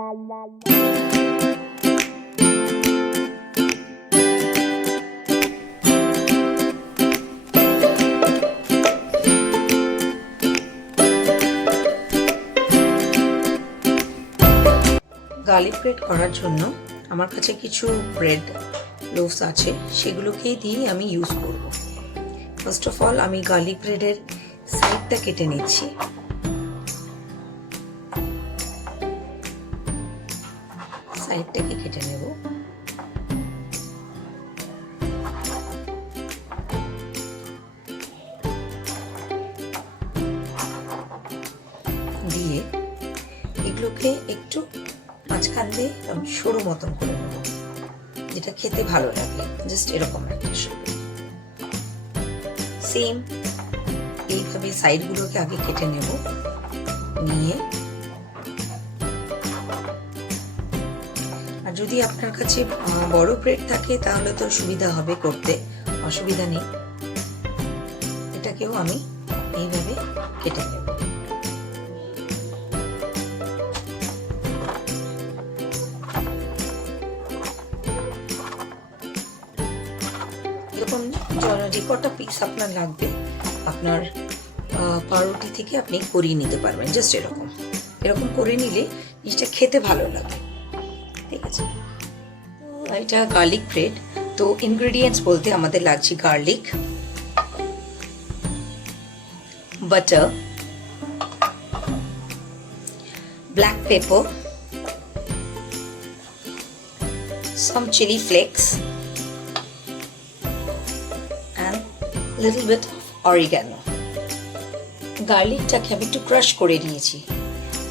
Garlic bread করার জন্য আমার কাছে কিছু ব্রেড লোভস আছে, সেগুলোকে দিয়ে আমি ইউজ করব। ফার্স্ট অফ অল আমি গার্লিক ব্রেডের সাইডটা কেটে নিচ্ছি। সাইডটাকে কেটে নেব। দিয়ে এগুলোকে একটু মাঝখান দিয়ে সরু মতন করে নেব, যেটা খেতে ভালো লাগে। জাস্ট এরকম একটা সেম এইভাবে সাইডগুলোকে আগে কেটে নেব। নিয়ে আর যদি আপনার কাছে বড় ব্রেড থাকে তাহলে তো সুবিধা হবে করতে, অসুবিধা নেই। এটাকেও আমি এইভাবে কেটে নেব। এরকম যে কটা পিস আপনার লাগবে আপনার পাউরুটি থেকে আপনি করিয়ে নিতে পারবেন। জাস্ট এরকম এরকম করে নিলে জিনিসটা খেতে ভালো লাগে। ঠিক আছে, এটা গার্লিক ব্রেড। তো ইনগ্রেডিয়েন্টস বলতে আমাদের লাগছে garlic, butter, black pepper, some chili flakes and little bit of oregano. গার্লিকটাকে আমি একটু ক্রাশ করে নিয়েছি,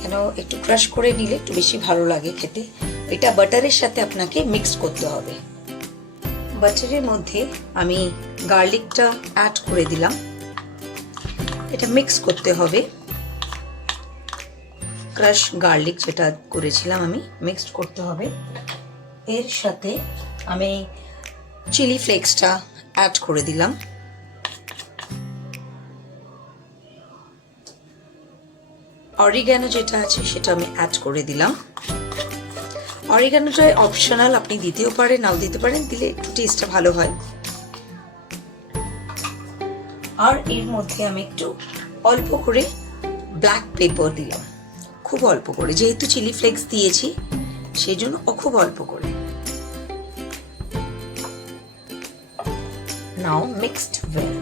কেন একটু ক্রাশ করে নিলে একটু বেশি ভালো লাগে খেতে। এটা বাটারের সাথে আপনাকে মিক্স করতে হবে। বাটারের মধ্যে আমি গার্লিকটা অ্যাড করে দিলাম। এটা মিক্স করতে হবে। ক্রাশ গার্লিক যেটা করেছিলাম আমি মিক্সড করতে হবে। এর সাথে আমি চিলি ফ্লেক্সটা অ্যাড করে দিলাম। অরিগ্যানো যেটা আছে সেটা আমি অ্যাড করে দিলাম। অরিগ্যানোটা অপশনাল, আপনি দিতেও পারেন নাও দিতে পারেন, দিলে একটু টেস্টটা ভালো হয়। আর এর মধ্যে আমি একটু অল্প করে ব্ল্যাক পেপার দিলাম, খুব অল্প করে, যেহেতু চিলি ফ্লেক্স দিয়েছি সেই জন্য খুব অল্প করে। Now mixed well,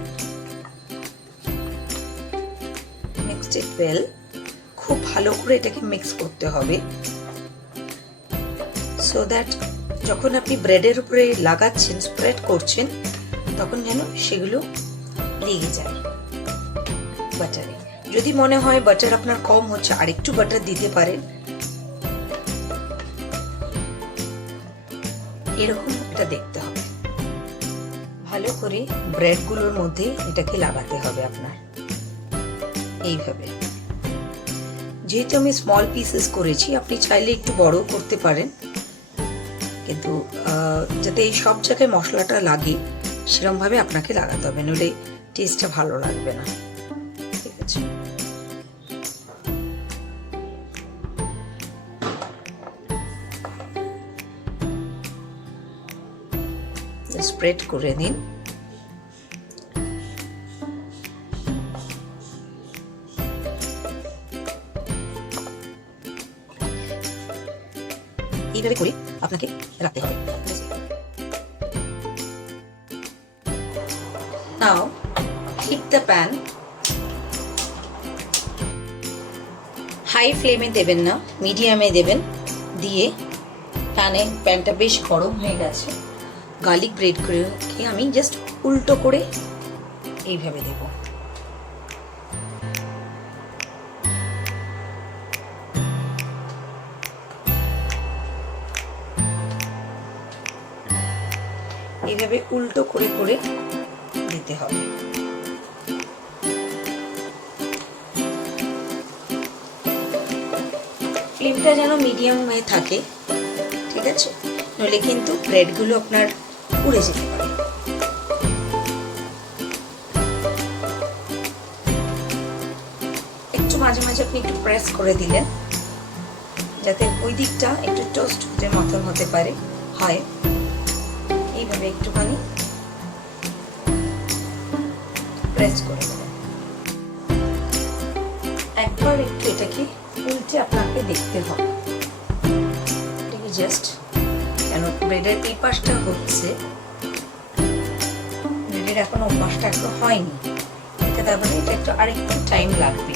mixed it well. খুব ভালো করে এটাকে মিক্স করতে হবে, সো দ্যাট যখন আপনি ব্রেডের উপরে লাগাচ্ছেন, স্প্রেড করছেন, তখন যেন সেগুলো লেগে যায় বাটারে। যদি মনে হয় বাটার আপনার কম হচ্ছে, আরেকটু বাটার দিতে পারেন। এরকম এটা দেখতে হবে। ভালো করে ব্রেডগুলোর মধ্যে এটাকে লাগাতে হবে আপনার এইভাবে। যেহেতু আমি স্মল পিসেস করেছি, আপনি চাইলে একটু বড় করতে পারেন, কিন্তু যাতে এই সব জায়গায় মশলাটা লাগে সেরকমভাবে আপনাকে লাগাতে হবে, নইলে টেস্টটা ভালো লাগবে না। ঠিক আছে, স্প্রেড করে দিন। এইভাবে করে আপনাকে রাখতে হবে। নাও হিট দ্য প্যান। হাই ফ্লেমে দেবেন না, মিডিয়ামে দেবেন। দিয়ে প্যানটা বেশ গরম হয়ে গেছে। গার্লিক ব্রেডগুলোকে আমি জাস্ট উল্টো করে এইভাবে দেব। এইভাবে উল্টো করে করে দিতে হবে। ফ্লেমটা যেন মিডিয়াম হয়ে থাকে, ঠিক আছে, নইলে কিন্তু ব্রেডগুলো আপনার পুড়ে যেতে পারে। একটু মাঝে মাঝে আপনি একটু প্রেস করে দিলেন যাতে ওই দিকটা একটু টোস্ট যে মতন হতে পারে হয়। এইভাবে একটুখানি প্রেস করে দেবেন। একবার একটু এটাকে উল্টে আপনাকে দেখতে হবে, এটাকে জাস্ট কেন ব্রেডের এই পাশটা হচ্ছে, ব্রেডের এখনো ওই পাশটা একটু হয়নি, এটা তার মানে এটা একটু আরেকটু টাইম লাগবে।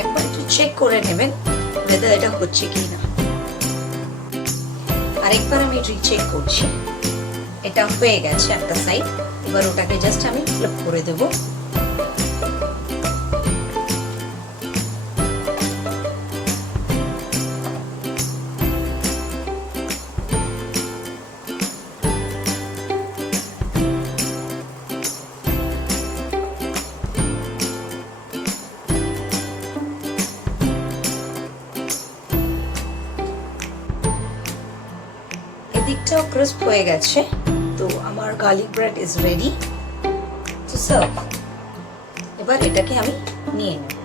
একবার একটু চেক করে নেবেন whether এটা হচ্ছে কি না। আরেকবার আমি রিচেক করছি, এটা হয়ে গেছে একটা সাইড। এবার ওটাকে জাস্ট আমি ফ্লিপ করে দেব। এদিকটাও ক্রিস্প হয়ে গেছে, তো আমার garlic bread is ready to serve. এবার এটাকে আমি নিয়ে নেব।